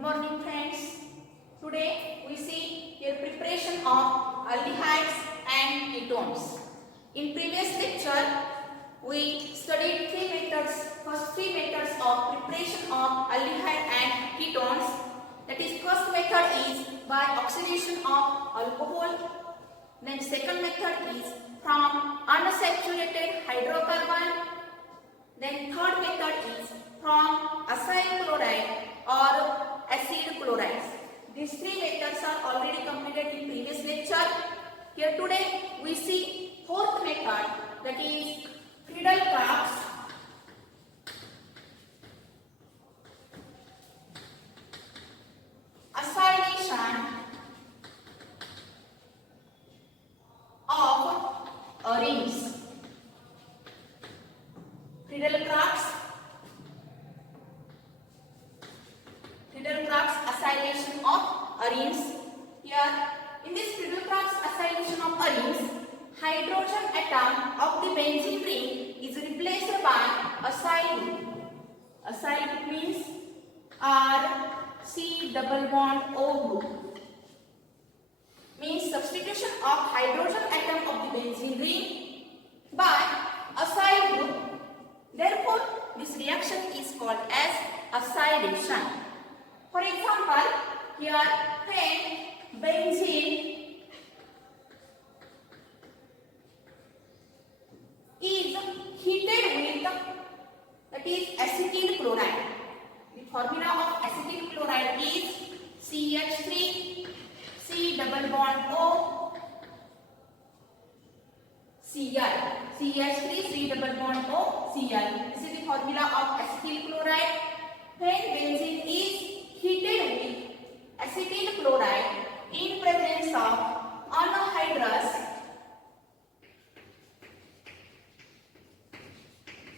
Good morning friends. Today we see your preparation of aldehydes and ketones. In previous lecture we studied three methods. First three methods of preparation of aldehyde and ketones. That is, first method is by oxidation of alcohol. Then second method is from unsaturated hydrocarbon. Then third method is from acyl chloride or acid chlorides. These three methods are already completed in previous lecture. Here today we see fourth method, that is Friedel-Crafts acylation of arenes. Friedel-Crafts acylation of arenes. Here in this Friedel-Crafts acylation of arenes, hydrogen atom of the benzene ring is replaced by acyl group. Acyl group means RC double bond O group. Means substitution of hydrogen atom of the benzene ring by acyl group. Therefore, this reaction is called as acylation. For example, here when benzene is heated with, that is, acetyl chloride. The formula of acetyl chloride is CH3 C double bond O Cl. CH3 C double bond O Cl. This is the formula of acetyl chloride. When benzene is heated with acetyl chloride in presence of anhydrous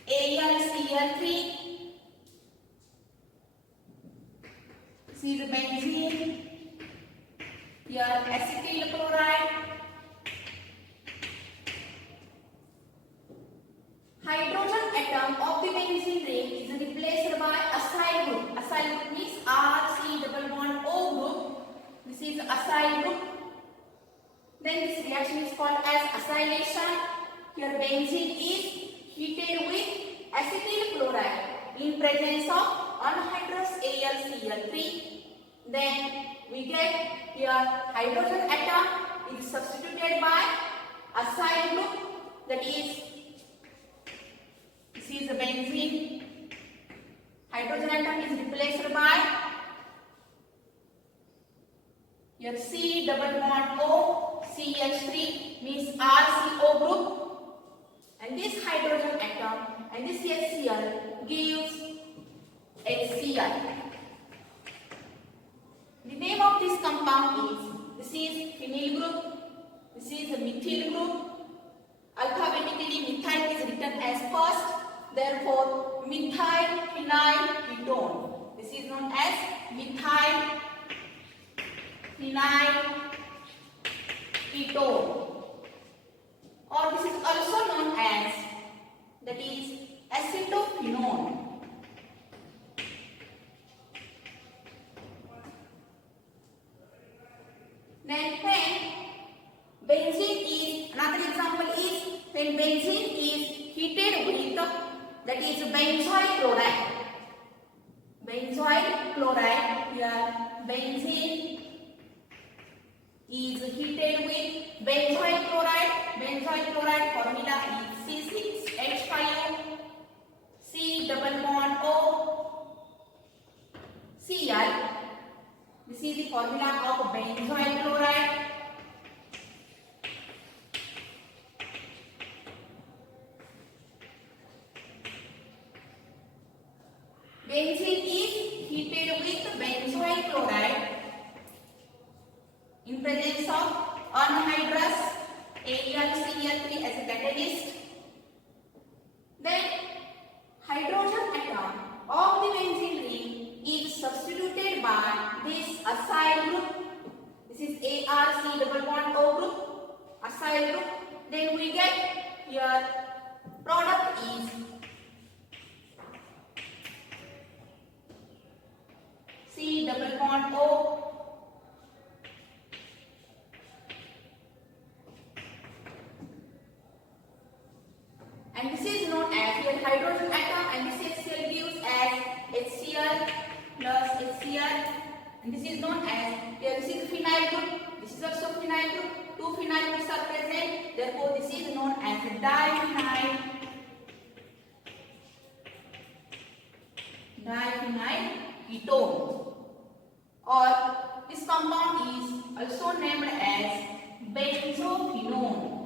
AlCl3, this is benzene, here acetyl chloride, hydrogen atom of the benzene ring is replaced by acyl group. Acyl group means RC double bond O group. This is acyl group. Then this reaction is called as acylation. Here benzene is heated with acetyl chloride in presence of anhydrous AlCl3. Then we get here hydrogen atom is substituted by acyl group, that is, this is the benzene. Hydrogen atom is replaced by here C double bond O CH3 means RCO group, and this hydrogen atom and this HCl gives HCl. The name of this compound is, this is phenyl group, this is a methyl group. Alphabetically methyl is written as first. Therefore, methyl phenyl ketone. This is known as methyl phenyl ketone, or this is also known as, that is, acetophenone. Then when benzene is, another example is when benzene is heated with, that is, benzoyl chloride. Benzoyl chloride, here benzene is heated with benzoyl chloride. Benzoyl chloride formula is C6H5 C double bond O Cl. This is the formula of benzoyl chloride. Benzene is heated with benzoyl chloride in presence of anhydrous AlCl3 as a catalyst. Then hydrogen atom of the benzene ring is substituted by this acyl group. This is ARC double bond O group, acyl group. Then we get here product is C double bond O. And this is known as here hydrogen atom, and this HCl gives as HCl plus HCl, and this is known as here this is phenyl group, this is also phenyl group, two phenyl groups are present, therefore this is known as diphenyl ketone, or this compound is also named as benzophenone.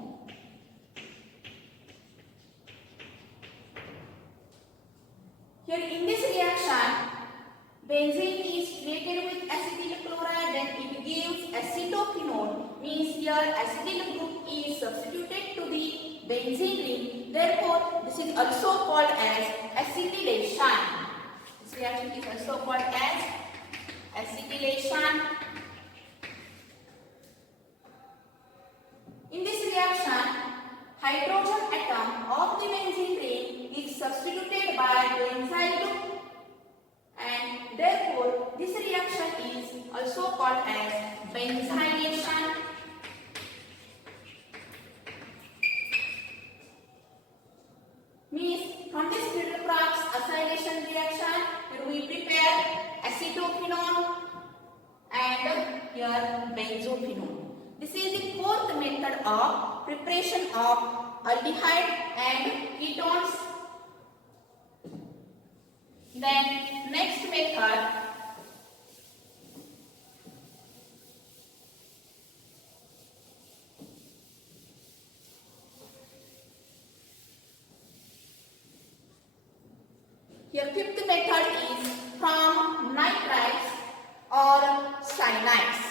Here in this reaction, benzene is reacted with acetyl chloride, then it gives acetophenone, means here acetyl group is substituted to the benzene ring, therefore this is also called as acetylation. This reaction is also called as acetylation. In this reaction, hydrogen atom of the benzene ring is substituted by benzyl group, and therefore this reaction is also called as benzylation. Means from this Friedel-Crafts acylation reaction, here we prepare acetophenone and here benzophenone. This is the fourth method of preparation of aldehyde and ketones. Then next method, here fifth method is from nitrites or cyanides.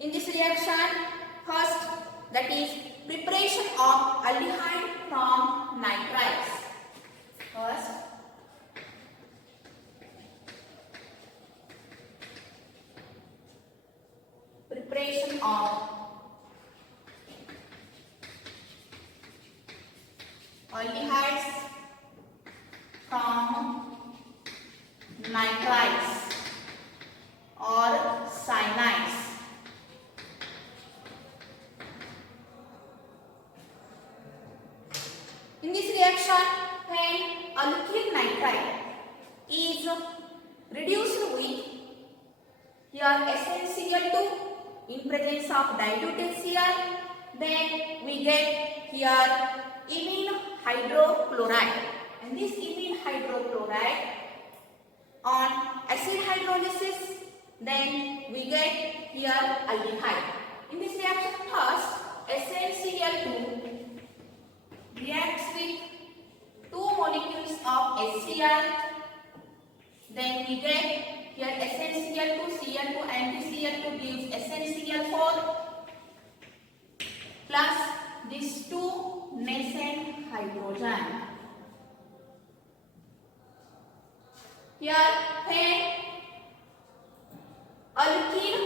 In this reaction, first, that is preparation of aldehyde from nitrites. First, preparation of aldehydes from nitrites or cyanides. In this reaction, when alkyl nitrite is reduced with here SnCl2 in presence of dilute HCl, then we get here imine hydrochloride, and this imine hydrochloride on acid hydrolysis, then we get here aldehyde. In this reaction, first SnCl2 reacts with two molecules of HCl, then we get here SnCl2, Cl2, and this Cl2 gives SnCl4 plus these two nascent hydrogen. Here when alkyl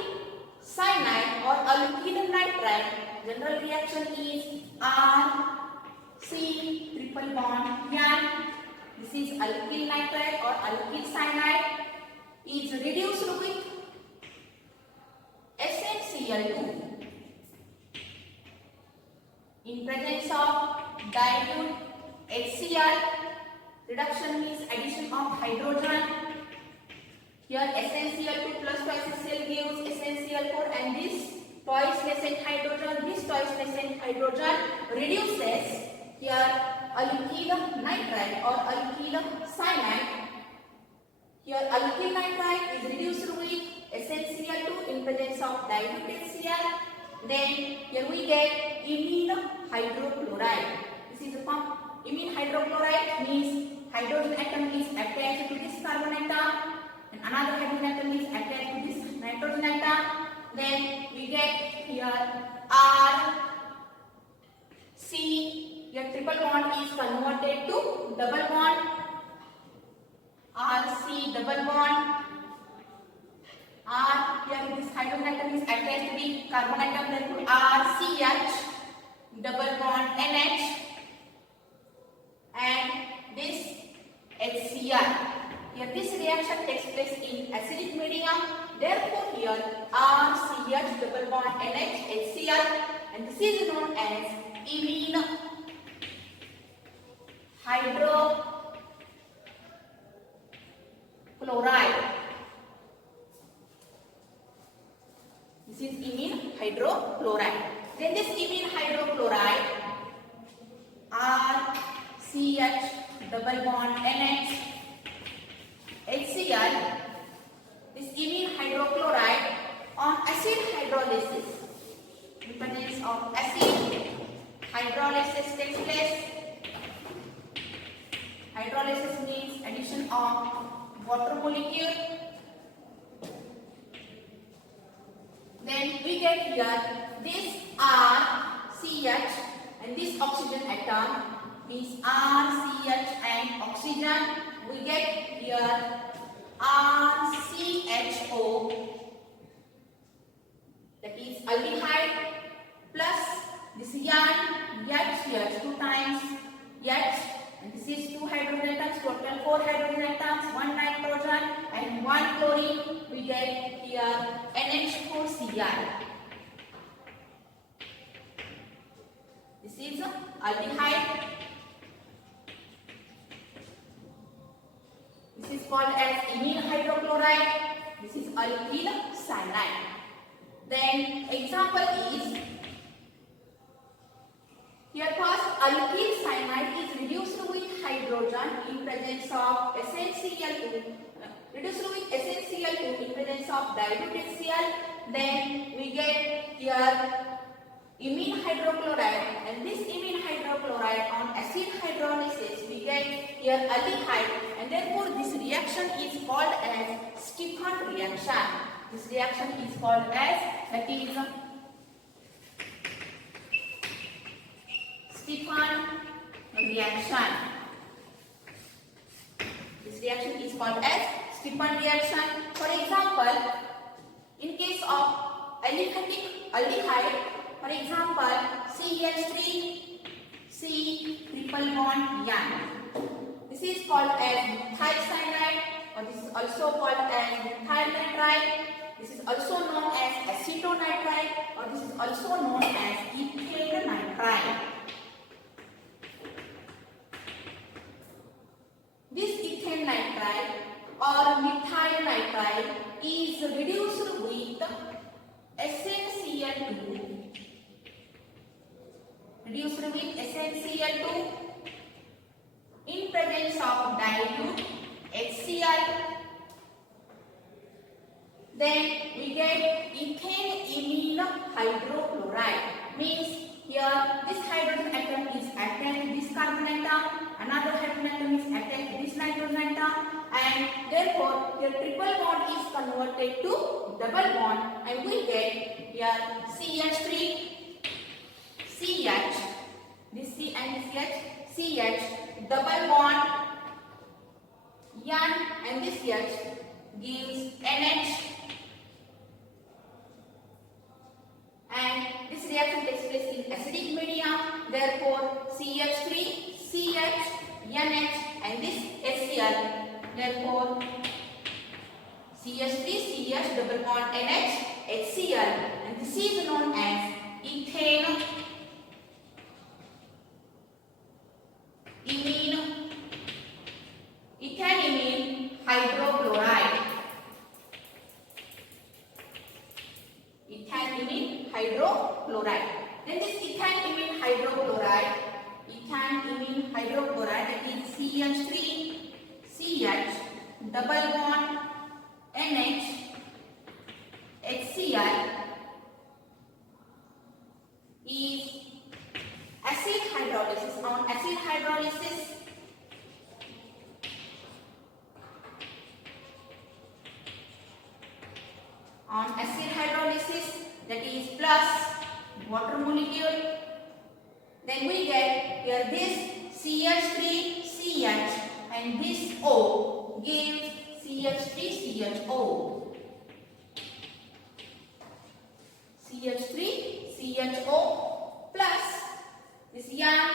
cyanide or alkyl nitrite, general reaction is R-C triple bond N. This is alkyl nitrite or alkyl cyanide is reduced with SnCl2 in presence of dilute HCl. Reduction means addition of hydrogen. Here SnCl2 plus twice HCl gives SnCl4, and this twice nascent hydrogen, reduces here alkyl nitrite or alkyl cyanide. Here alkyl nitrite is reduced with SnCl2 in presence of dilute HCl. Then here we get imine hydrochloride. This is a form. Imine hydrochloride means hydrogen atom is attached to this carbon atom, and another hydrogen atom is attached to this nitrogen atom. Then we get here R, C, here triple bond is converted to double bond. RC double bond. R, here this hydrogen atom is attached with carbon atom, therefore RCH double bond NH, and this HCl. Here this reaction takes place in acidic medium, therefore here RCH double bond NH HCl, and this is known as imine hydrochloride. This is imine hydrochloride. Then this imine hydrochloride RCH double bond NH HCl. This imine hydrochloride on acid hydrolysis, the presence of acid hydrolysis takes place. Hydrolysis means addition of water molecule. Then we get here this RCH and this oxygen atom means RCH and oxygen. We get here RCHO, that is aldehyde, plus this yarn H here 2 times H, and this is 2 hydrogen atoms, total 4 hydrogen atoms, 1 nitrogen and 1 chlorine. We get here NH4Cl. This is aldehyde. This is called as imine hydrochloride. This is alkyl cyanide. Then example is, here first alkyl cyanide is reduced with hydrogen in presence of SnCl2, reduced with SnCl2 in presence of dilute HCl. Then we get here imine hydrochloride, and this imine hydrochloride on acid hydrolysis we get here aldehyde, and therefore this reaction is called as Stephan reaction. This reaction is called as, that is Stephan reaction. This reaction is called as Stephan reaction. For example, in case of aliphatic aldehyde, for example CH3 C triple bond N. This is called as methyl cyanide, or this is also called as methyl nitride. This is also known as acetonitride, or this is also known as ethane nitride. This ethane nitride or methyl nitride is reduced with SnCl2, in presence of dilute HCl. Then we get ethane imine hydrochloride, means here this hydrogen atom is attached to this carbon atom, another hydrogen atom is attached to this nitrogen atom, and therefore your triple bond is converted to double bond, and we get here CH3 CH, this C and this CH double bond N, and this H gives NH, and this reaction takes place in acidic medium, therefore CH3 CH NH and this HCl, therefore CH3 CH double bond NH HCl, and this is known as ethane imine hydrochloride. Ethane imine hydrochloride. Then this ethane imine hydrochloride, that is CH3 CH double bond NH HCl, is acid hydrolysis. On acid hydrolysis, that is plus water molecule, then we get here this CH3CH and this O gives CH3CHO. CH3CHO plus this yarn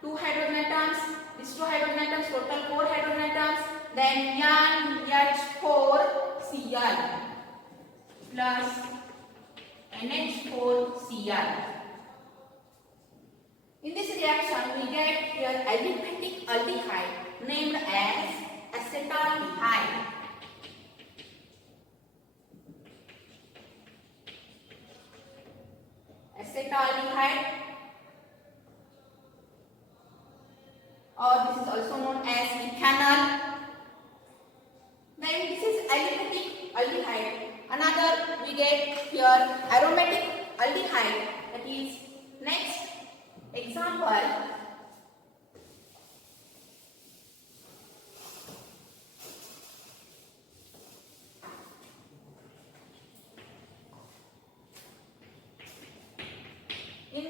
2 hydrogen atoms, these 2 hydrogen atoms, total 4 hydrogen atoms, then yarn H4Cl plus NH4Cl. In this reaction we get here aliphatic aldehyde named as acetaldehyde. Acetaldehyde, or this is also known as ethanol. Then this is aliphatic aldehyde. Another we get here aromatic aldehyde, that is next example. In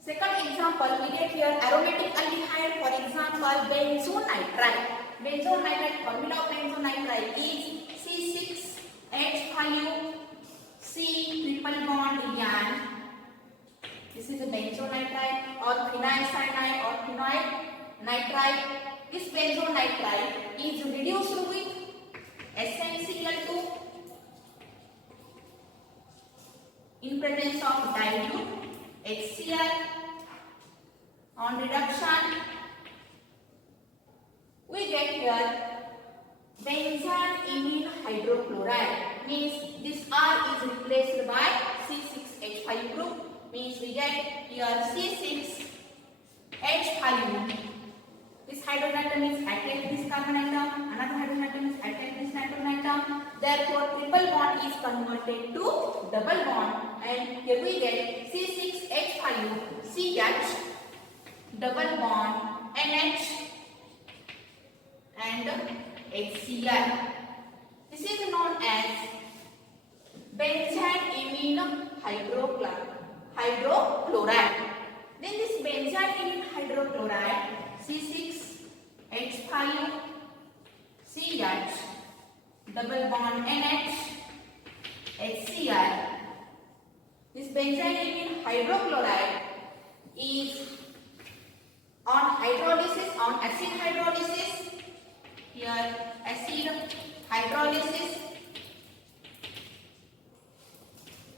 second example, we get here aromatic aldehyde, for example, benzonitride. Benzonitride, formula of benzonitride is C6H5C triple bond yarn. This is a benzonitride or phenyl cyanide or phenyl nitride. This benzonitride is reduced with SnCl2 in presence of dilute HCl. On reduction, we get here benzene imine hydrochloride, means this R is replaced by C6H5 group, means we get here C6H5. This hydrogen atom is attached to this carbon atom, another hydrogen atom is attached to this nitrogen atom, therefore triple bond is converted to double bond, and here we get C6H5CH double bond NH and HCl. This is known as benzene imine hydrochloride. Then this benzene imine hydrochloride C6H5CH double bond NH HCl. This benzene imine hydrochloride is on hydrolysis, on acid hydrolysis. Here acid hydrolysis.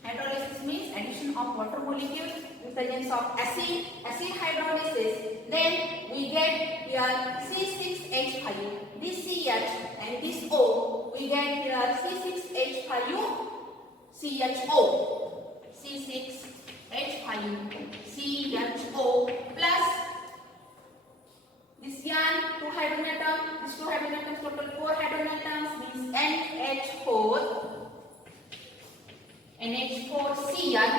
Hydrolysis means addition of water molecule in presence of acid hydrolysis. Then we get here C6H5, this CH and this O. We get here C6H5CHO. C6H5CHO plus this yarn 2 hydrogen atoms, these 2 hydrogen atoms, total 4 hydrogen atoms, means NH4Cl,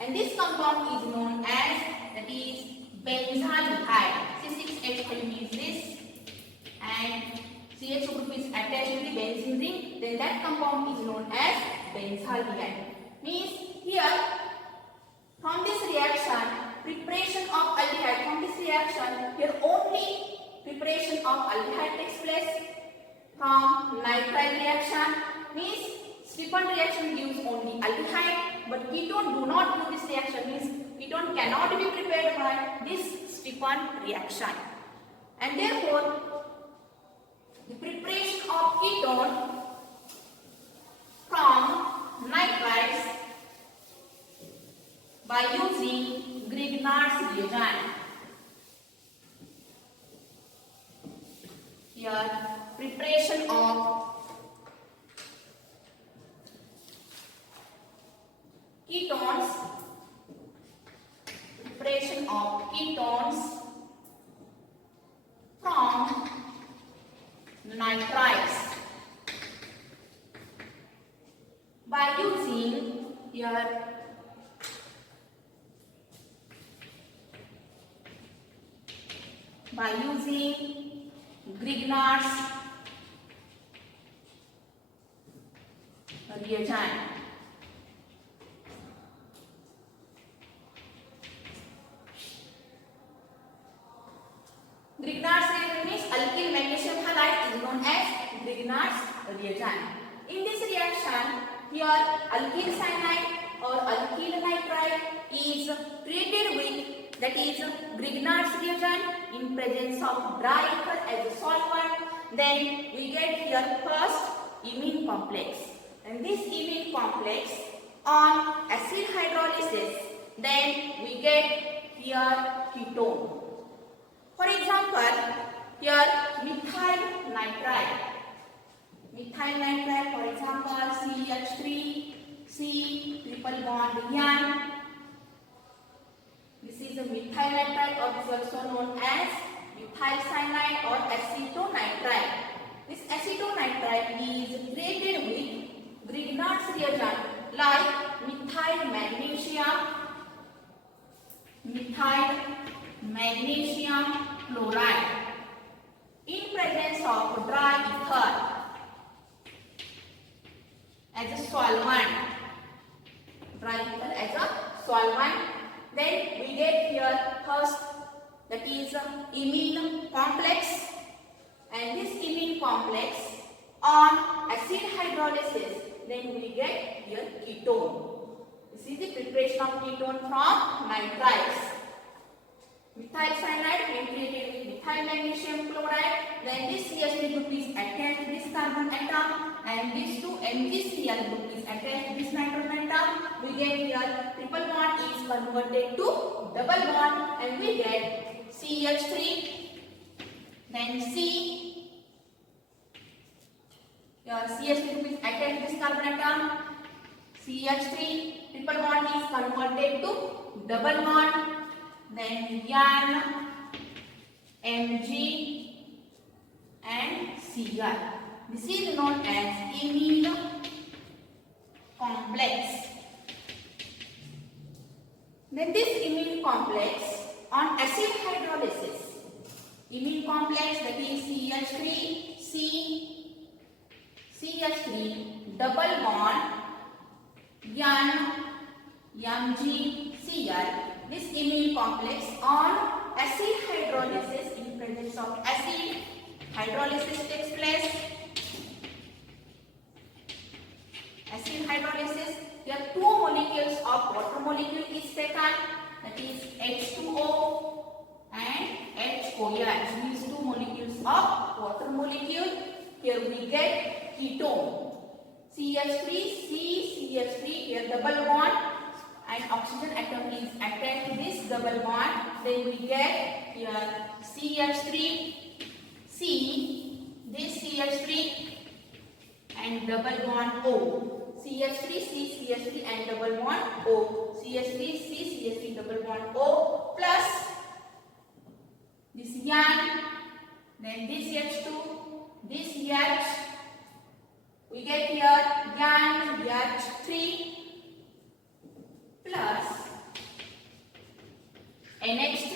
and this compound is known as, that is benzaldehyde. C6H5 means this, and CH group is attached to the benzene ring, then that compound is known as benzaldehyde. Means here from this reaction, preparation of aldehyde, from this reaction here only preparation of aldehyde takes place. From nitrile reaction, means Stepan reaction gives only aldehyde, but ketone do not do this reaction, means ketone cannot be prepared by this Stepan reaction, and therefore the preparation of ketone from nitriles by using Grignard's reagent. Here preparation of ketones, from nitriles by using here Grignard's reagent. Grignard's reagent. In this reaction, here alkyl cyanide or alkyl nitride is treated with, that is Grignard's reagent in presence of dry ether as a solvent. Then we get here first imine complex, and this imine complex on acid hydrolysis, then we get here ketone. For example, here methyl nitride. Methyl nitride, for example, CH3, C triple bond N. This is a methyl nitride, or this is also known as methyl cyanide or acetonitride. This acetonitride is treated with Grignard's reagent like methyl magnesium chloride in presence of dry ether as a solvent. Dry ether as a solvent. Then we get here first, that is imine complex, and this imine complex on acid hydrolysis, then we get here ketone. This is the preparation of ketone from nitrides. Methyl cyanide when treated with methyl magnesium chloride, then this CH3 group is attached to this carbon atom, and this 2 MgCl group is attached to this nitrogen atom. We get here triple bond is converted to double bond, and we get CH3, then C. Your CH3 group is attached to this carbon atom. CH3 triple bond is converted to double bond. Then N, Mg and Cl. This is known as imine complex. Then this imine complex on acid hydrolysis, imine complex, that is CH3, C, CH3 double bond N, Mg, Cl. This imine complex on acid hydrolysis, in presence of acid hydrolysis takes place. Acid hydrolysis, here 2 molecules of water molecule is taken, that is H2O and HOH. These 2 molecules of water molecule, here we get ketone. CH3, C, CH3, here double bond, and oxygen atom is attached to this double bond. Then we get here CH3, C, this CH3 and double bond O. CH3, C, CH3 and double bond O. CH3, C, CH3 double bond O plus this N, then this H2, this H. We get here N, H3 plus NH3,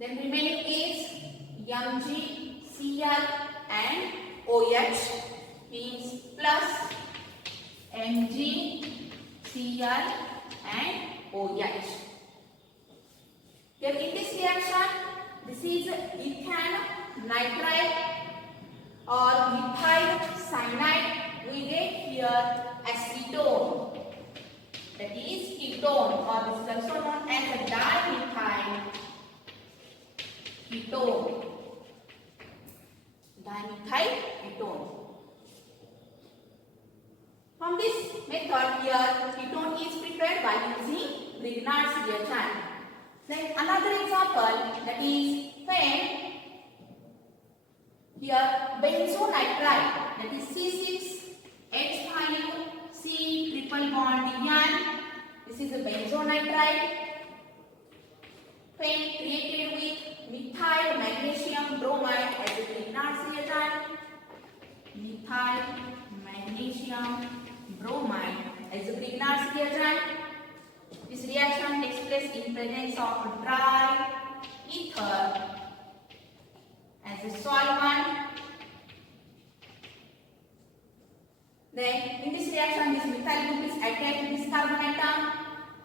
then remaining is Mg, Cl and OH, means plus Mg, Cl and OH. Here in this reaction, this is ethane nitride or methyl cyanide. We get here acetone, that is ketone, or this is also known as a dimethyl ketone. Dimethyl ketone. From this method here, ketone is prepared by using Grignard's reagent. Then another example, that is when here benzonitride, that is C6H5 C triple bond N. This is a benzonitride. When reacted with methyl magnesium bromide as a Grignard's reagent. Methyl magnesium bromide as a Grignard's reagent. This reaction takes place in presence of dry ether as a solvent. Then in this reaction, this methyl group is attached to this carbon atom.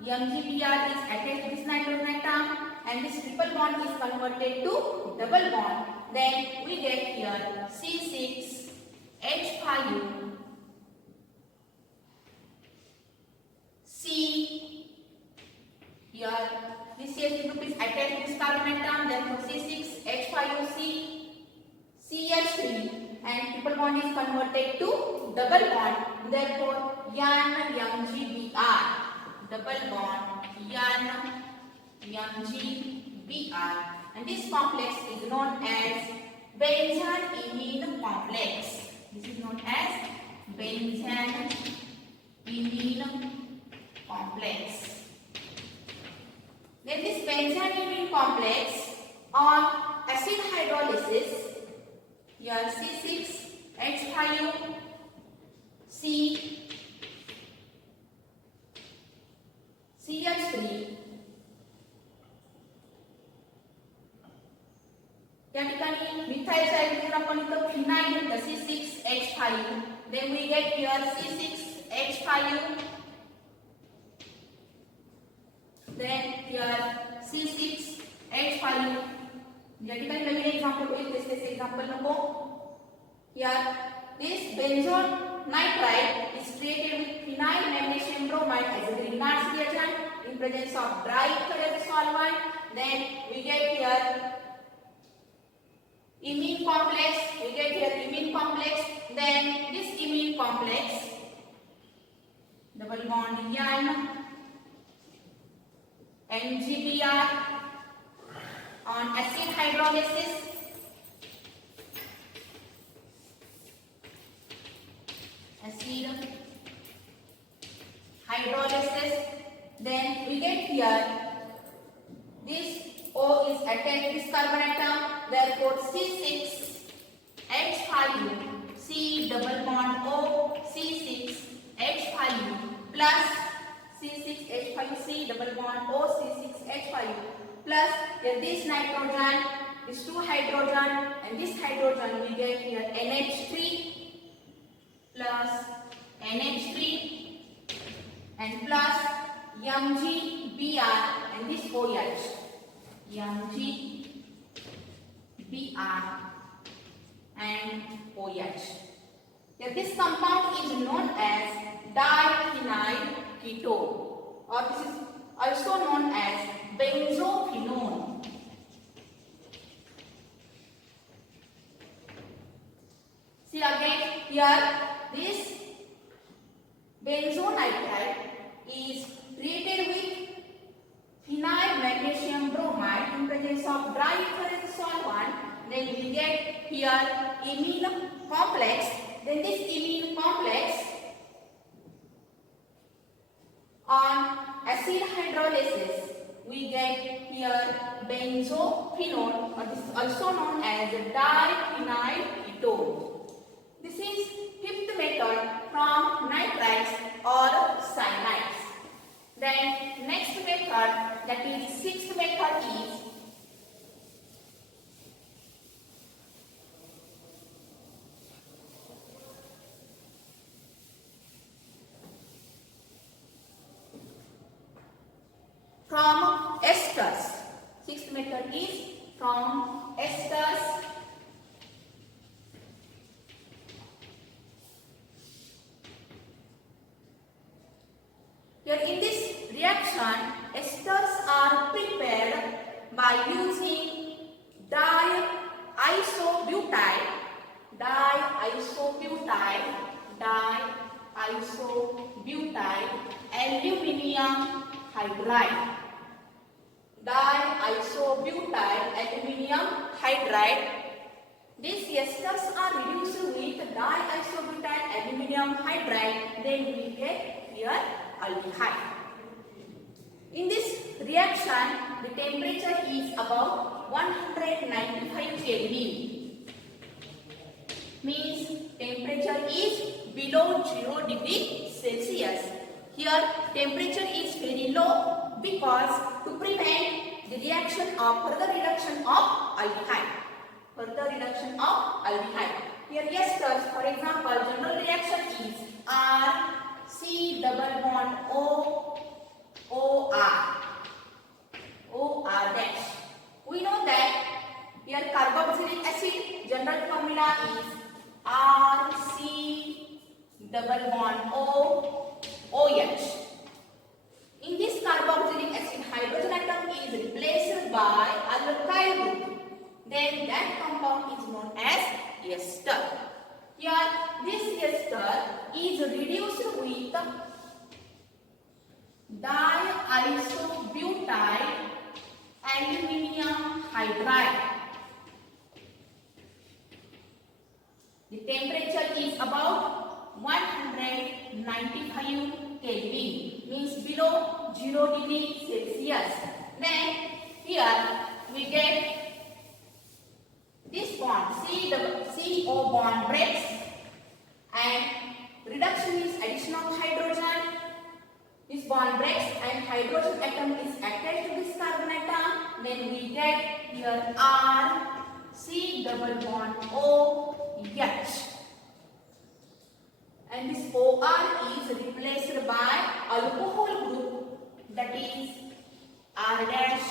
MgBr is attached to this nitrogen atom, and this triple bond is converted to double bond. then we get here C6H5 C. Here this CH group is attached to this carbon atom, therefore C6H5C CH3 and triple bond is converted to double bond, therefore NMgBr, double bond NMgBr, and this complex is known as benzene-imine complex. This is known as benzene-imine complex. Then this benzene-imine complex on acid hydrolysis, here C6H5 C CH3 या ठिकाणी methyl side जर आपण इथं phenyl घेतलं C6H5, then we get here C6H5, then here C6H5. या ठिकाणी नवीन example होईल, this example नको. Here this benzoate nitride is created with phenyl magnesium bromide as a Grignard's reagent in presence of dry ether as a solvent. Then we get here imine complex. Then this imine complex, double bond NGBr on acid hydrolysis. Then we get here this O is attached to this carbon atom, therefore C6H5 C double bond O C6H5 plus C6H5C double bond O C6H5 plus this nitrogen, this two hydrogen, and this hydrogen we get here NH3 plus NH3 and plus MgBr and this OH, MgBr and OH. Now this compound is known as diphenyl ketone, or this is also known as benzophenone. See again here, this benzonitride is created with phenyl magnesium bromide in presence of dry ether as a solvent. Then we get here imine complex. Then this imine complex on acid hydrolysis we get here benzophenone, or this is also known as diphenyl ketone. This is fifth method from nitrides or cyanides. Then next method, that is sixth method, is from esters. Sixth method is from esters. Here in this reaction, esters are prepared by using diisobutyle, aluminium hydride. Diisobutyle aluminium hydride. These esters are reduced with diisobutyle aluminium hydride. Then we get here aldehyde. In this reaction, the temperature is about 195 Kelvin. Means temperature is below 0 degree Celsius. Here temperature is very low because to prevent the reaction of further reduction of aldehyde. Here esters, for example, general reaction is R C double bond O OR dash. We know that here carboxylic acid ester. Here this ester is reduced with diisobutyl aluminium hydride. The temperature is about 195 Kelvin, means below 0 degree Celsius. Then here we get this bond, CO bond breaks and reduction is addition of hydrogen. This bond breaks and hydrogen atom is attached to this carbon atom. Then we get here R, C double bond O, H. And this OR is replaced by alcohol group, that is R-OH.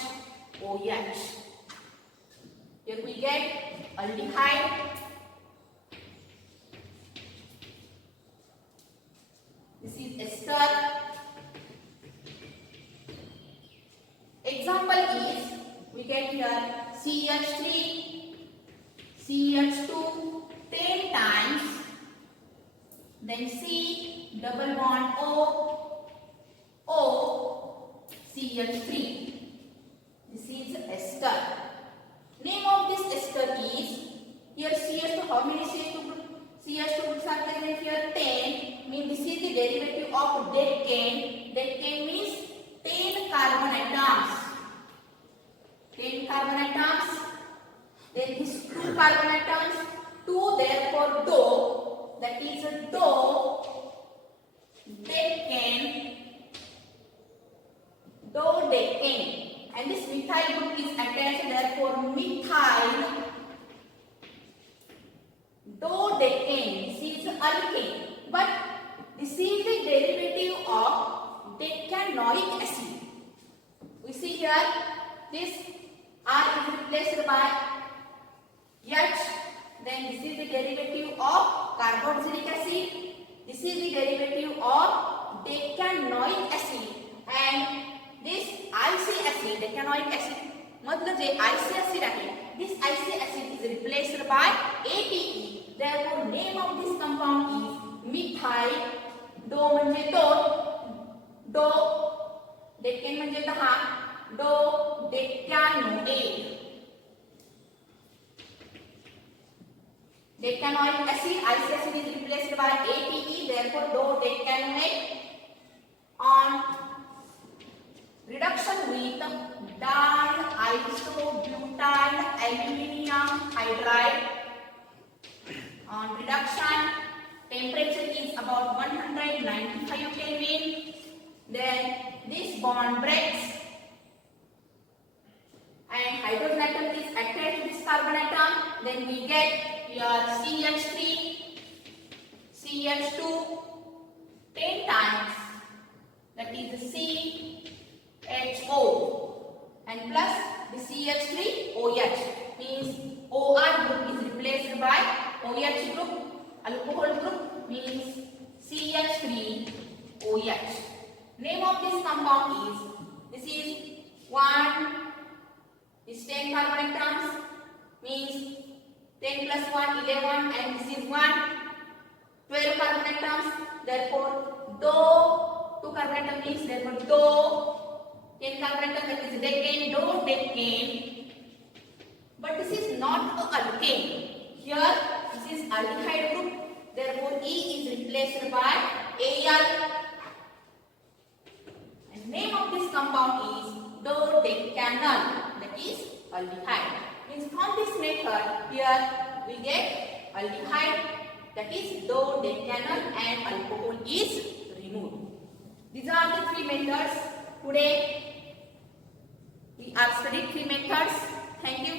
Here we get aldehyde. This is ester. Example is, we get here CH3, CH2 10 times, then C double bond O, O, CH3. This is ester. Name of this ester is, here CH2, how many CH2 groups? CH2 groups are present here 10, means this is the derivative of decane. Decane means 10 carbon atoms. 10 carbon atoms. Then these 2 carbon atoms, 2 therefore do, that is a do, decane, decane. And this methyl group is attached, therefore methyl decane. This is alkane, but this is the derivative of decanoic acid. We see here this R is replaced by H. Then this is the derivative of carboxylic acid. This is the derivative of decanoic acid. And this IC acid, decanoic acid, मतलब जे IC acid आहे, this IC acid is replaced by ATE. Therefore, name of this compound is methyl. Do म्हणजे दोन, do, decane म्हणजे 10, do decanoate. Decanoic acid, IC acid is replaced by ATE, therefore do decanoate. On reduction with diisobutyl aluminium hydride. On reduction, temperature is about 195 Kelvin. Then this bond breaks and hydrogen atom is attached to this carbon atom. Then we get here CH3, CH2 10 times, that is the CHO, and plus the CH3OH, means OR group is replaced by OH group, alcohol group, means CH3OH. Name of this compound is, this is 1, this 10 carbon atoms, means 10 plus 1, 11, and this is 1, 12 carbon atoms, therefore do, 2 carbon atom means, therefore do, 10 carbon atom, that is decane, do decane. But this is not a alkane. Here this is aldehyde group, therefore E is replaced by Al. And name of this compound is dodecanol, that is aldehyde. Means from this method, here we get aldehyde, that is dodecanol, and alcohol is removed. These are the 3 methods. Today we are studying 3 methods. Thank you.